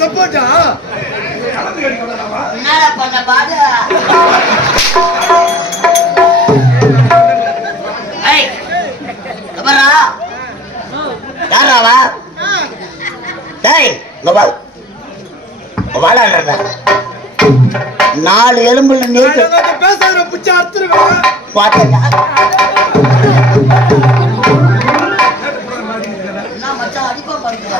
சப்போட்டா என்னடா பண்ண பாடு ஏய் கபரா யாராவா டேய் லவா வாடா நாலு எலும்புல நீர் பேசாத புடிச்சு அறுத்துருவேன் பாத்தா என்ன மச்சான் அடிப்பா பாருங்க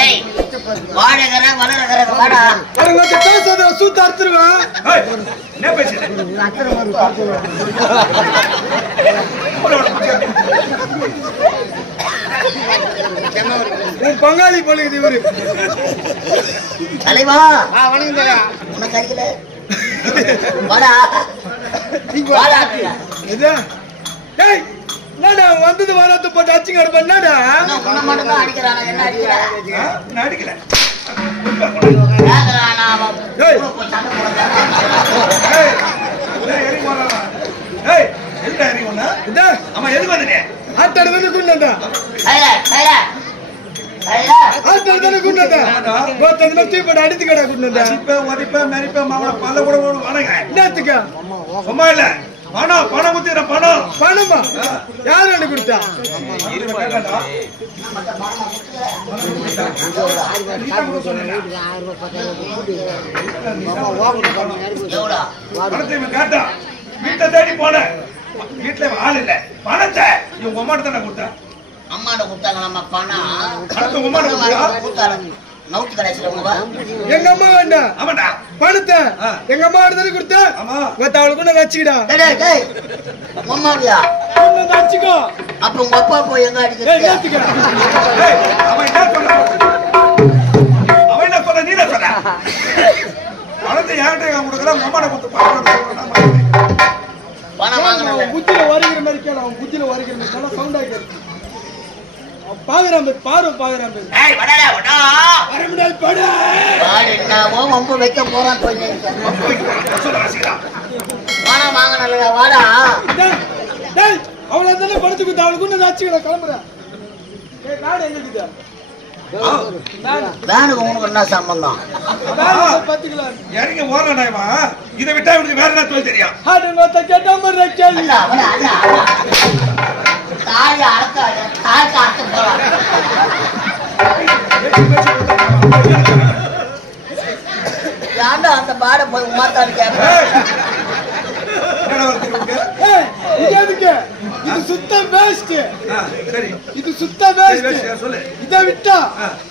ஏய் வாடகற வளரகற வாடா அவங்க பேசாத சூத்த அறுத்துருவேன் என்ன பேசுற உன் பங்காளி போலுது இவரு தலைவா வணங்குங்க உனக்கு கையில வாடா வாடா இது டேய் என்னடா வந்தது வராத போட்டு அச்சிங்க அட பண்ணடா உன்ன மட்டும் தான் அடிக்கறானா என்ன அடிக்கறா நான் அடிக்கல கேக்குறானா அவன் ஏய் சண்டை போடுறான் ஏய் ஏறி போறானா ஏய் எங்க ஏறி வந்தா இதா அம்மா எதுக்கு வந்தனே ஆட்டட வந்து குண்டடா கையில கையில கையில ஆட்டட வந்து குண்டடா கோத்தன மத்தி போட அடித்து கடா குண்டடா இப்ப ஒதிப்ப மரிப்ப மாவள பல்ல கூட வாடங்க என்னத்துக்கு சும்மா இல்ல பணம் குத்திர பணம் பணமா யார் எனக்கு கொடுத்தா கேட்டா வீட்டை தேடி போன வீட்டுல ஆள் இல்ல பணத்தை இவங்க அம்மாட்ட தானே கொடுத்தேன் அம்மாட்ட கொடுத்தாங்க நம்ம பணம் பணத்தை உம்மாட்ட கொடுத்தாங்க நவுத்து கடைசில எங்க அம்மா வேண்டாம் ஆமாடா பணத்தை எங்க அம்மா தானே கொடுத்தா ஆமா அவளுக்கு கூட வச்சுக்கிடா டேய் டேய் அம்மாவியா வச்சுக்கோ அப்ப உங்க அப்பா போய் எங்க அடிக்கிறது அவன் என்ன சொன்ன அவன் என்ன சொன்ன நீ என்ன சொன்ன பணத்தை யார்கிட்ட கொடுக்கல அம்மாட்ட கொடுத்து பணம் வாங்கல புத்தியில வருகிற மாதிரி கேள அவன் புத்தியில வருகிற மாதிரி நல்லா சவுண்ட் ஆகிருக்கு பாக்குறான் பாரு பாக்குறான் ஏய் வடடா வடா வர முடியாது படு பாரு என்னவோ வம்பு வைக்க போறான் கொஞ்சம் பணம் வாங்கல வாடா டேய் அவள தான பணத்து குத்த அவளுக்கு கூட வச்சுக்கடா கிளம்புறேன் ஏய் காடு எங்க இருக்குது வேனுக்கு உனக்கு என்ன சம்பந்தம் பாத்துக்கலாம் இறங்கி ஓடுறானாய்மா இதை விட்டா இவனுக்கு வேற என்ன தொழில் தெரியும் ஆடுங்க கேட்ட மாதிரி கேள்வி அல்ல அவன அல்ல தாய் அடக்காத தாய் காத்து போறான் ஏன்டா அந்த பாட போய் மாத்தாடி கேட்க இது சுத்த வேஸ்ட் சரி இது சுத்த வேஸ்ட் சொல்லு இதை விட்டா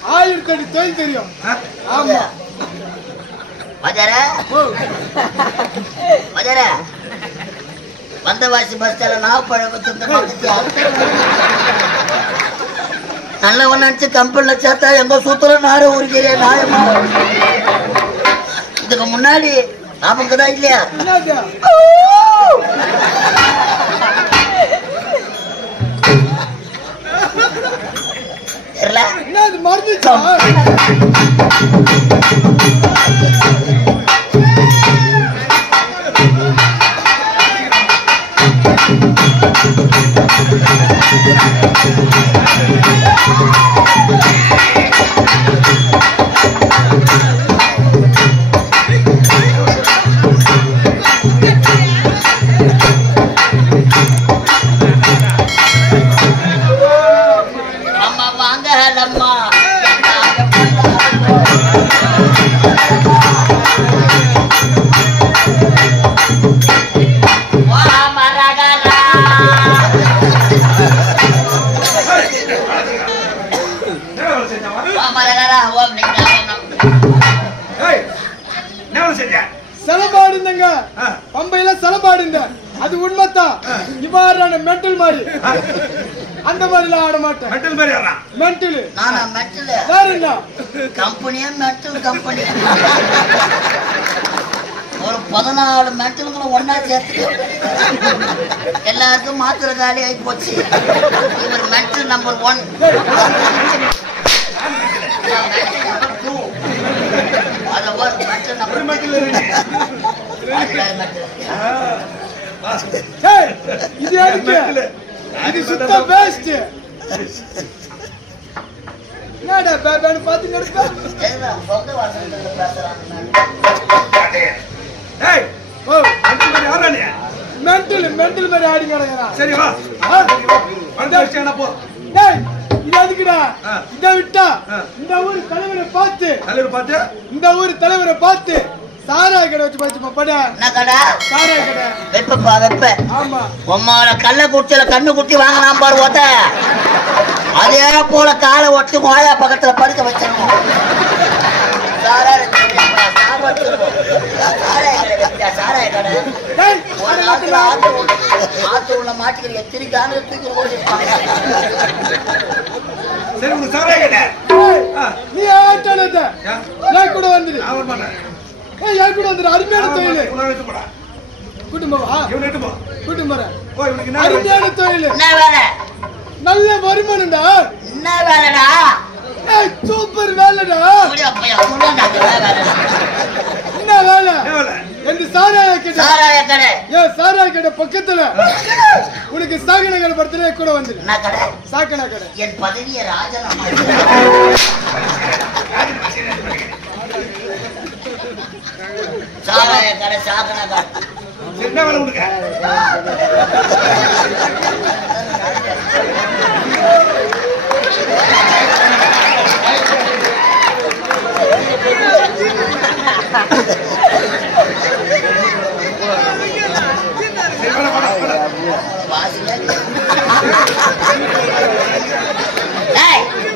1000 அடி தொழில் தெரியும் ஆமா மஜரே மஜரே வந்தவாசி பஸ் ஸ்டாண்ட்ல நாவப்பழம் நல்ல ஒண்ணு நினைச்சு கம்பெனில சேர்த்தா எங்க சூத்திரம் நார உரிக்கிறேன் நாயமா இதுக்கு முன்னாடி நமக்குதான் இல்லையா என்னது மறந்துச்சா செலபாடுங்க பம்பையில செலபாடுங்க அது உண்மைதான் இவ்வாறான மென்டல் மாதிரி அந்த மாதிரிலாம் ஆட மாட்டேன் மென்டல் மாதிரி ஆடுறான் மென்டல் நானா மென்டல் வேற என்ன கம்பெனியா மென்டல் கம்பெனி ஒரு 14 மென்டலுங்களும் ஒன்னா சேர்த்து எல்லாருக்கும் மாத்திரை காலி ஆகி போச்சு. இவர் மென்டல் நம்பர் 1. இது எதுக்கு? இது சுத்த வேஸ்ட். என்னடா பேபான்னு பார்த்து நடக்க? சொந்த வாசல்ல பேசுறாங்க. ஏய் ஓ யாரா நீ? மென்டல் மாதிரி ஆடி கிடக்குறா. சரி வா வந்து வச்சேனா போ. டேய் இது எதுக்குடா? ஆ. இத விட்டா இந்த ஊர் தலைவரை பார்த்து இந்த ஊர் தலைவரை பார்த்து சாராய கடை வச்சு பாத்துமா படா. என்ன கடை? சாராய கடை. வெப்பப்பா வெப்ப. ஆமா. உம்மால கள்ள குடிச்சல கண்ணு குட்டி வாங்கலாம் பாரு ஓட்ட. அதே போல காலை ஒட்டி கோயா பக்கத்துல படுக்க வச்சிடணும். சாராய கடை. டேய் ஆத்து உள்ள மாட்டிக்கிற எத்திரி காணல தூக்கி ஓடிப்பாங்க. சரி உனக்கு சாராய கடை. நீ ஆட்டனத நான் கூட வந்துரு. அவர் பண்ண ஏய் யார் கூட வந்துரு. அருமையான தொழில். உள்ள எடுத்து போடா. கூட்டிட்டு வா. இவனை எடுத்து போ. கூட்டிட்டு வர. ஓ இவனுக்கு என்ன அருமையான தொழில். என்ன வேலை? நல்ல வருமானம்டா. என்ன வேலைடா? ஏய் சூப்பர் வேலைடா. அப்படியே போய் முன்னாடி வேலை. என்ன வேலை? இந்த சாராய கடை. சாராய கடை. ஏய் சாராய கடை பக்கத்துல உனக்கு சாகன கடை படுத்துறே கூட வந்துரு. என்ன கடை? சாகன கடை. என் பதவியை ராஜினாமா. சாராய கடை சாகன கடை. என்ன வேலை உனக்கு?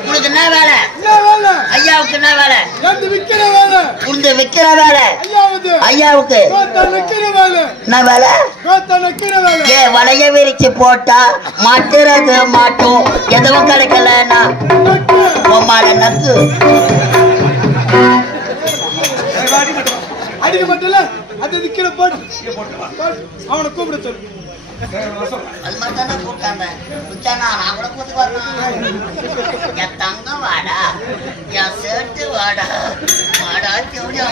உனக்கு என்ன வேலை? ஐயாவுக்கு என்ன வேலை? விக்கிற வேலை. உண்டு விக்கிற வேலை. ஐயாவுக்கு என்ன வேலை? ஏ வளைய விரிச்சு போட்டா மாட்டுறது மாட்டோம். எதுவும் கிடைக்கலன்னா உம்மால நக்கு. அடிக்க மாட்டல அது விக்கிற போட்டு அவனை கூப்பிட சொல்லு. அது மாதிரி தானே கூப்பிட்டாங்க. நான் கூட கூத்து வரணும். என் தங்க வாடா, என் சேட்டு வாடா, வாடா செவடியா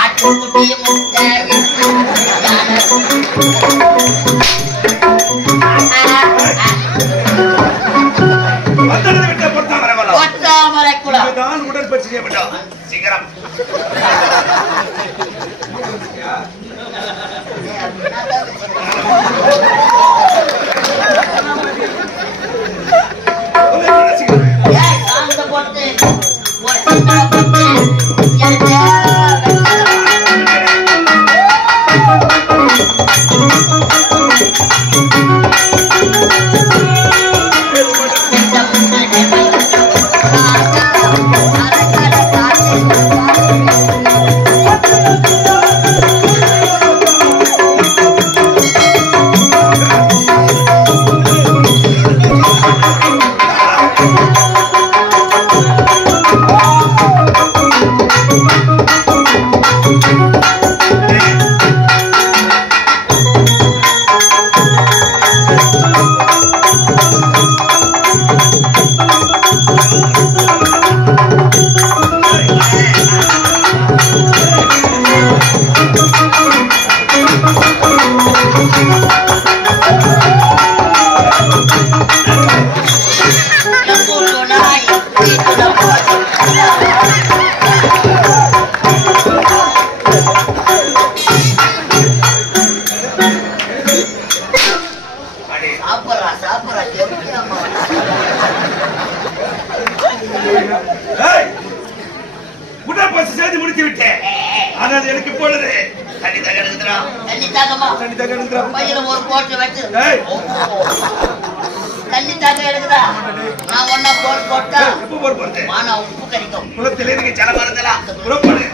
ஆட்டுக்குட்டி முட்டை உடற்பயிற்சி செய்யப்பட்டோம். சீக்கிரம் உடற்பயிற்சி செய்து முடித்து விட்டேன். ஆனால் எனக்கு இப்பொழுது தண்ணி தாக்க எடுத்துறான். தண்ணி தாக்க எடுத்துறான். பையில ஒரு போட்டு வச்சு தண்ணி தாக்க எடுக்குதா? நான் ஒன்னா போட்டு போட்டா எப்ப போட்டு போறது? மானா உப்பு கறிக்கும். குளத்திலே நீங்க ஜலம் மறந்தலாம். புறப்படு.